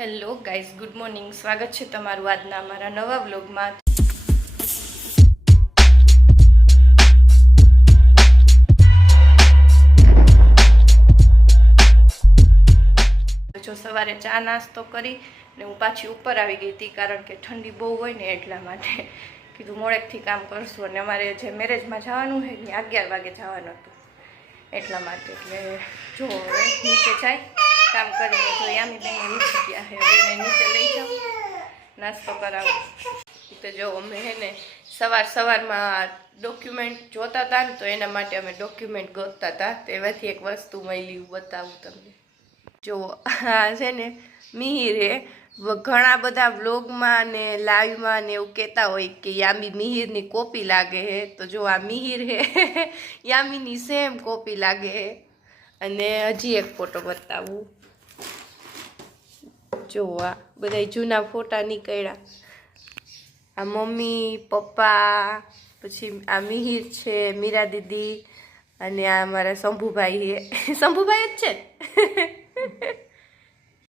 Hello guys, good morning. સ્વાગત છે તમારું આજના અમારા નવા વ્લોગમાં. જો સવારે ચા નાસ્તો કરી ને હું પાછી ઉપર આવી ગઈ હતી, કારણ કે ઠંડી બહુ હોય ને એટલા માટે કીધું મોડેકથી કામ કરશું. અને અમારે જે મેરેજમાં જવાનું હોય ને 11 વાગે જવાનું હતું એટલા માટે. એટલે જો હવે નીચે જાય કામ કરીને જો યામી બેન નીચે ગયા છે, હવે એને નીચે લઈ જાઉં નાસ્તો કરાવું. તો જો અમે હે ને સવારમાં ડોક્યુમેન્ટ જોતા હતા ને, તો એના માટે અમે ડોક્યુમેન્ટ ગોતતા હતા. તેમાંથી એક વસ્તુ મળી, બતાવું તમને. જો આ છે ને મિહિરે ઘણા બધા વ્લોગમાં ને લાઈવમાં ને એવું કહેતા હોય કે યામી મિહિરની કોપી લાગે હે. તો જો આ મિહિર હે યામીની સેમ કોપી લાગે હે. અને હજી એક ફોટો બતાવું. જો આ બધા જૂના ફોટા નીકળ્યા. આ મમ્મી પપ્પા, પછી આ મિહિર છે, મીરા દીદી, અને આ અમારા શંભુભાઈ છે. શંભુભાઈ જ છે.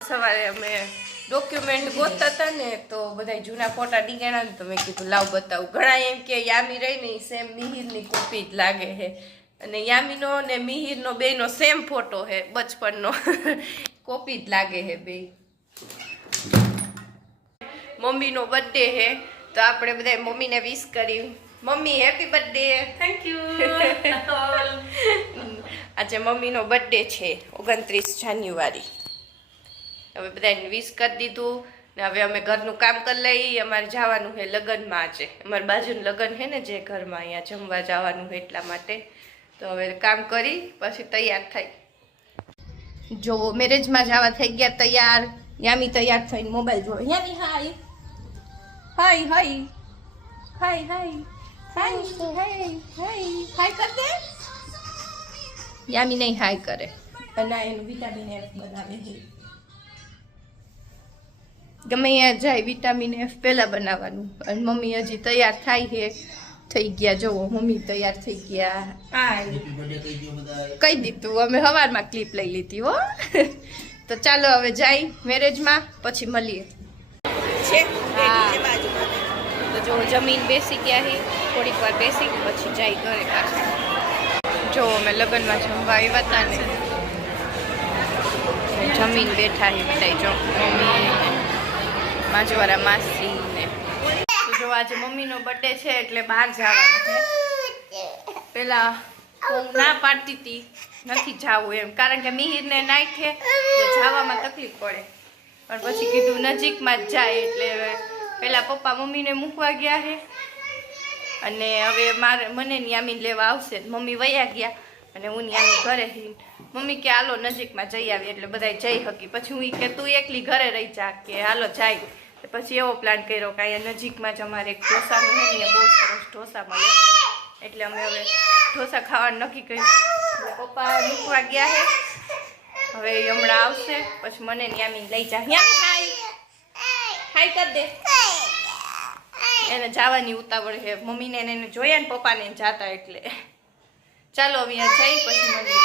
સવારે અમે ડોક્યુમેન્ટ ગોતતા હતા ને, તો બધા જૂના ફોટા નીકળ્યા ને, તો મેં કીધું લાવ બતાવું. ઘણા એમ કે યામી રહી ને સેમ મિહિરની કોપી જ લાગે છે. અને યામીનો ને મિહિરનો બેયનો સેમ ફોટો છે, બચપનનો. કોપી જ લાગે છે બે. મમ્મીનો બર્થડે છે, તો આપણે બધા મમ્મીને વિશ કરી. Mummy happy birthday. Thank you. આજે મમ્મીનો બર્થડે છે, 29 જાન્યુઆરી. હવે બધાને વિશ કરી દીધું ને હવે અમે ઘરનું કામ કરી લઈએ. અમારે જવાનું છે લગ્નમાં. આજે અમારી બાજુનું લગ્ન છે ને, જે ઘરમાં અહીંયા જમવા જવાનું છે એટલા માટે. તો હવે કામ કરી પછી તૈયાર થઈ. જો મેરેજમાં જવા થઈ ગયા તૈયાર. યામી તૈયાર થઈને મોબાઈલ જોવે. યામી હાય હાય હાય હાય હાય હાય હાય હાય હાય કર દે. યામી નહીં હાય કરે. અને એનું વિટામિન F બનાવે છે. ગમે ત્યાં જાય વિટામિન F પહેલાં બનાવવાનું. અને મમ્મી હજી તૈયાર થાય છે. થઈ ગયા જુઓ, મમ્મી તૈયાર થઈ ગયા. કહી દીધું અમે સવારમાં ક્લિપ લઈ લીધી હો. તો ચાલો હવે જાય મેરેજમાં, પછી મળીએ. તો જો જમીન બેસી ગયા છે, થોડીક વાર બેસી પછી જાય ઘરે પાછા. જો અમે લગ્નમાં જમવા આવ્યા હતા ને, જમીન બેઠા છે બધા. જો મમ્મી, માજવાળા માસી ને. તો જો આજે મમ્મીનો બર્થડે છે એટલે બહાર જવાનું છે. પેલા હું ના પાડતી હતી નથી જવું એમ, કારણ કે મિહિરને નાઈટ છે એટલે જવામાં તકલીફ પડે. પણ પછી કીધું નજીકમાં જ જાય. એટલે પેલા પપ્પા મમ્મીને મૂકવા ગયા છે, અને હવે મને યામીને લેવા આવશે. મમ્મી વયા ગયા અને હું યામી ઘરે હતી. મમ્મી કે હાલો નજીકમાં જઈ આવી, એટલે બધા જઈ શકી. પછી હું કે તું એકલી ઘરે રહી જા, કે હાલો જાય. પછી એવો પ્લાન કર્યો કે અહીંયા નજીકમાં જ અમારે એક ઢોસાનું છે ને, બહુ સરસ ઢોસા મળે. એટલે અમે હવે ઢોસા ખાવાનું નક્કી કર્યું. એટલે પપ્પા મૂકવા ગયા છે, હવે હમણાં આવશે. પછી મને યામી લઈ જા. યામી હાય હાય કર દે. એને જવાની ઉતાવળ છે. મમ્મીને એને જોયા ને પપ્પાને જાતા, એટલે ચાલો હવે અહીંયા જઈ પછી મળીએ.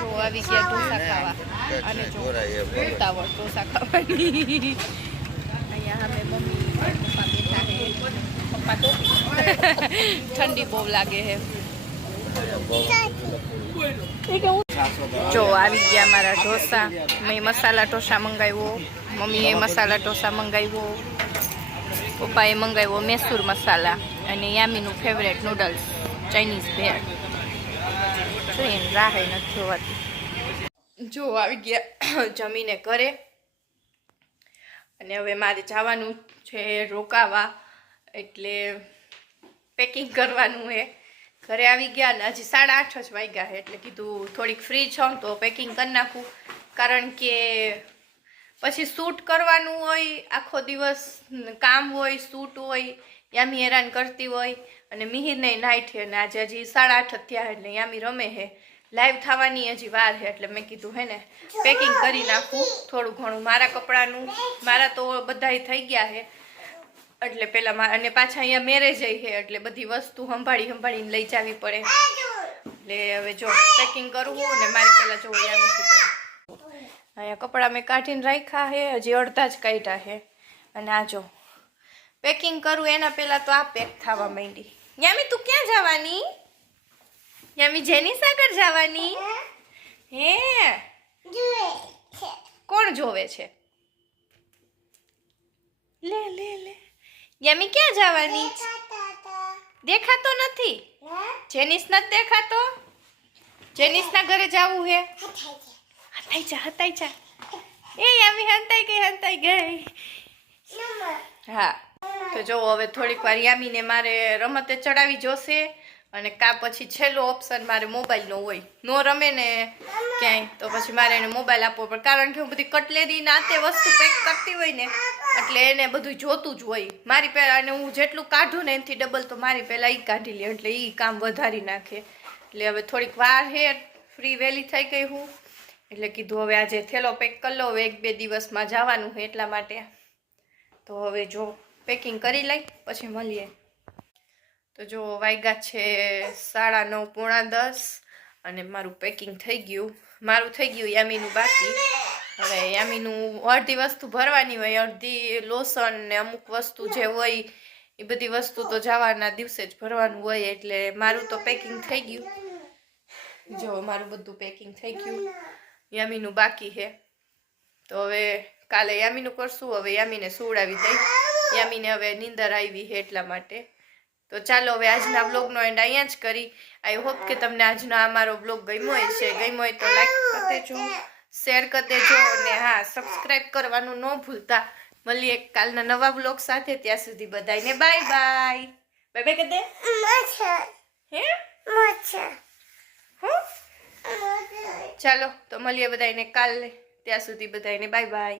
જો આવી ગયા ઢોસા ખાવા. અને જો ઉતાવળ ઢોસા ખાવાની. અહીંયા અમે મમ્મી પપ્પા બેઠા છે. પપ્પા ટોપી. ઠંડી બહુ લાગે છે. જો આવી ગયા મારા ઢોસા. મેં મસાલા ઢોસા મંગાવ્યો, મમ્મીએ મસાલા ઢોસા મંગાવ્યો, પપ્પાએ મંગાવ્યો મૈસૂર મસાલા, અને યામીનું ફેવરેટ નૂડલ્સ ચાઇનીઝ ભેળ. જો એને રાહે નથી જોવાતી. જો આવી ગયા જમીને ઘરે. અને હવે મારે જવાનું છે રોકાવા, એટલે પેકિંગ કરવાનું છે. ઘરે આવી ગયા ને હજી 8:30 જ વાગ્યા છે, એટલે કીધું થોડીક ફ્રી છું તો પેકિંગ કરી નાખું. કારણ કે પછી શૂટ કરવાનું હોય, આખો દિવસ કામ હોય, શૂટ હોય, યામી હેરાન કરતી હોય. અને મિહિરને નાઈટ છે ને આજે હજી 8:30 થયા, એટલે યામી રમે છે. લાઈવ થવાની હજી વાર છે, એટલે મેં કીધું હે ને પેકિંગ કરી નાખું થોડું ઘણું. મારા કપડાનું મારા તો બધાય થઈ ગયા છે, એટલે પેલા અને પાછા અહીંયા મેરેજ છે, એટલે બધી વસ્તુ સંભાળીને લઈ જવી પડે. એટલે હવે જો પેકિંગ કરવું ને મારી પેલા જો યામી શું કરે. અહીંયા કપડાં મેં કાઢીને રાખ્યા છે, હજી અડધા જ કાઢ્યા છે. અને આ જો પેકિંગ કરું એના પહેલાં તો આ પેક થવા માંડી. યામી તું ક્યાં જવાની? યામી જેની સાગર જવાની? હે કોણ જોવે છે? લે લે લે યામી ક્યાં જવાની? દેખાતો નથી. જેનિસ નથી દેખાતો. જેનિસના ઘરે જવું હે. હતાઈ જા. એ યામી હંતાઈ ગઈ. હા તો જો હવે થોડીક વાર યામીને મારે રમતે ચડાવી જોશે. અને કા પછી છેલ્લો ઓપ્શન મારે મોબાઈલનો હોય. નો રમે ને ક્યાંય તો પછી મારે એને મોબાઈલ આપવો પડે. કારણ કે હું બધી કટલેરી નાતે વસ્તુ પેક કરતી હોય ને એટલે એને બધું જોતું જ હોય. મારી પહેલાં અને હું જેટલું કાઢું ને એનાથી ડબલ તો મારી પહેલાં એ કાઢી લે એટલે એ કામ વધારી નાખે. એટલે હવે થોડીક વાર હે ફ્રી વહેલી થઈ ગઈ હું એટલે કીધું હવે આજે થેલો પેક કરી લો. હવે 1-2 દિવસમાં જવાનું છે એટલા માટે. તો હવે જો પેકિંગ કરી લઈ પછી મળીએ. તો જો વાગ્યા છે 9:30 પોણા 10 અને મારું પેકિંગ થઈ ગયું. મારું થઈ ગયું, યામીનું બાકી. હવે યામીનું અડધી વસ્તુ ભરવાની હોય, અડધી લોસન ને અમુક વસ્તુ જે હોય એ બધી વસ્તુ તો જવાના દિવસે જ ભરવાનું હોય. એટલે મારું તો પેકિંગ થઈ ગયું. જો મારું બધું પેકિંગ થઈ ગયું, યામીનું બાકી છે. તો હવે કાલે યામીનું કરશું. હવે યામીને સુવડાવી દઈ. યામીને હવે નીંદર આવી છે એટલા માટે. તો ચાલો હવે આજના વ્લોગનો એન્ડ અહીંયા જ કરી. આઈ હોપ કે તમને આજનો આ મારો વ્લોગ ગમ્યો હશે. ગમ્યો હોય તો લાઈક કરી દેજો, શેર કરી દેજો અને હા સબસ્ક્રાઈબ કરવાનું ન ભૂલતા. મળીએ કાલના નવા વ્લોગ સાથે. ત્યાં સુધી બધાને બાય બાય. બાય બાય કરી દે. હે ચાલો તો મળીએ બધાને કાલે. ત્યાં સુધી બધાને બાય બાય.